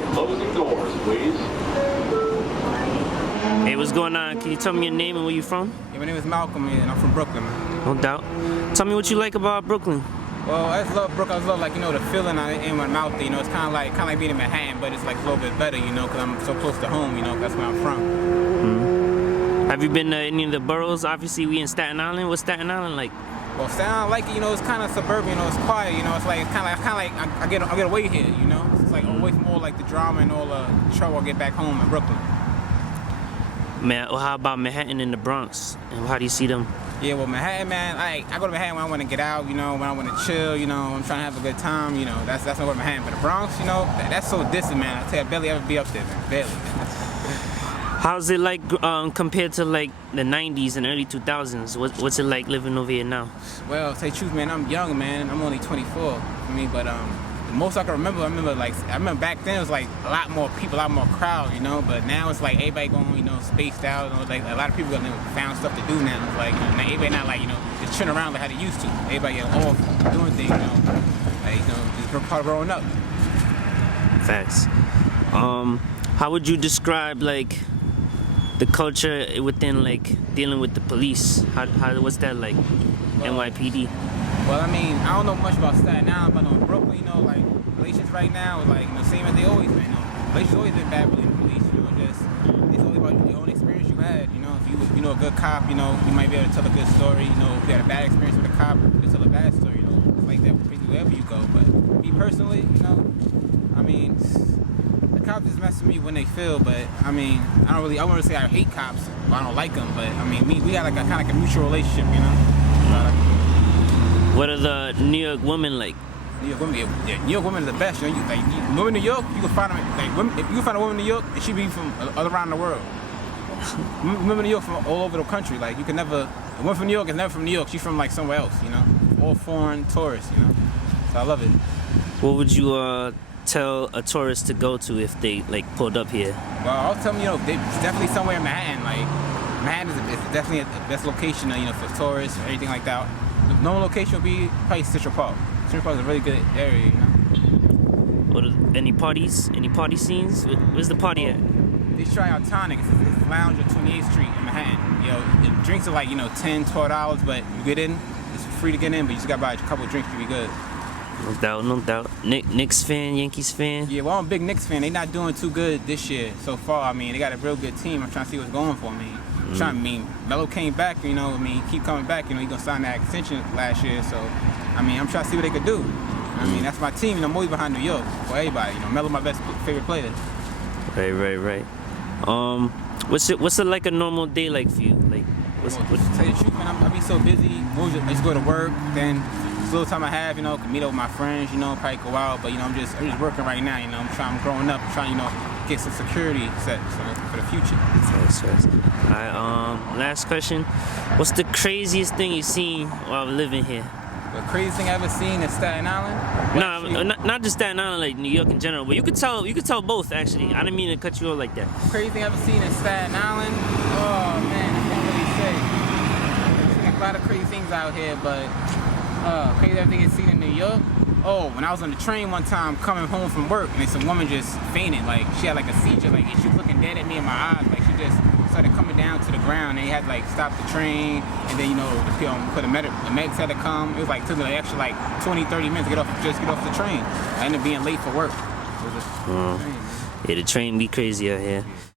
the closing doors, please. Hey, what's going on? Can you tell me your name and where you from? Yeah, my name is Malcolm, and I'm from Brooklyn, man. No doubt. Tell me what you like about Brooklyn. Well, I just love Brooklyn. I just love, like, the feeling in my mouth. It's kind of like being in Manhattan, but it's like a little bit better, because I'm so close to home. That's where I'm from. Mm-hmm. Have you been to any of the boroughs? Obviously, we in Staten Island. What's Staten Island like? Well, Staten Island, like it, it's kind of suburban. It's quiet. It's like kind of like I get away here. It's like away from all like the drama and all the trouble I get back home in Brooklyn. Man, well, how about Manhattan and the Bronx? And how do you see them? Yeah, well, Manhattan, man, I go to Manhattan when I want to get out, when I want to chill, I'm trying to have a good time, that's when I go to Manhattan. But the Bronx, that's so distant, man. I tell you, I barely ever be up there, man, barely. How's it like compared to like the 90s and early 2000s? What's it like living over here now? Well, to tell you the truth, man, I'm young, man. I'm only 24, but the most I can remember, I remember back then it was like a lot more people, a lot more crowd, but now it's like everybody going, spaced out, like a lot of people found stuff to do now. It's like, now everybody not like, just chilling around like how they used to. Everybody get off doing things, like, just part of growing up. Facts. How would you describe like the culture within like dealing with the police? What's that like? Well, NYPD. Well, I don't know much about Staten Island, but in Brooklyn, like relations right now, like same as they always been. Relations always been bad with the police. It's only about your own experience you had. If you know a good cop, you might be able to tell a good story. If you had a bad experience with a cop, you can tell a bad story. It's like that wherever you go. But me personally, the cops just mess with me when they feel. But I wouldn't say I hate cops. Or I don't like them. But we got like a kind of like a mutual relationship. What are the New York women like? New York women, yeah, New York women are the best. Women in New York, you can find them. Like, women, if you can find a woman in New York, it should be from all around the world. Women in New York from all over the country. Like, you can never. A woman from New York is never from New York. She's from like somewhere else. All foreign tourists. So I love it. What would you tell a tourist to go to if they like pulled up here? Well, I'll tell them, it's definitely somewhere in Manhattan. Like, Manhattan is definitely the best location, for tourists or anything like that. The normal location would be probably Central Park. Central Park is a really good area, What are, any parties? Any party scenes? Where's the party at? They try out Tonic. It's Lounge on 28th Street in Manhattan. The drinks are like, $10, $12, but you get in. It's free to get in, but you just gotta buy a couple of drinks to be good. No doubt, no doubt. Knicks fan, Yankees fan? Yeah, well, I'm a big Knicks fan. They're not doing too good this year so far. They got a real good team. I'm trying to see what's going for me. Melo came back, keep coming back. He gonna sign that extension last year, so I'm trying to see what they could do. That's my team. I'm always behind New York for everybody. Melo, my favorite player. Right. What's it like a normal day like for you? Like, to tell you the truth, man, I be so busy. I just go to work, then this little time I have, can meet up with my friends, probably go out. But I'm just working right now. I'm growing up, trying, get some security set for the future. Yes. All right. Last question. What's the craziest thing you've seen while living here? The craziest thing I ever seen in Staten Island? No, not just Staten Island, like New York in general. But you could tell both actually. I didn't mean to cut you off like that. Crazy thing I ever seen in Staten Island? Oh man, I can't really say. I've seen a lot of crazy things out here, but crazy thing I've seen in New York. Oh, when I was on the train one time coming home from work, and some woman just fainted. Like she had like a seizure, like she was looking dead at me in my eyes, like she just started coming down to the ground, and they had to like stop the train, and then the medics had to come. It was like took an extra like 20-30 minutes to get off the train. I ended up being late for work. Yeah, the train be crazy out here.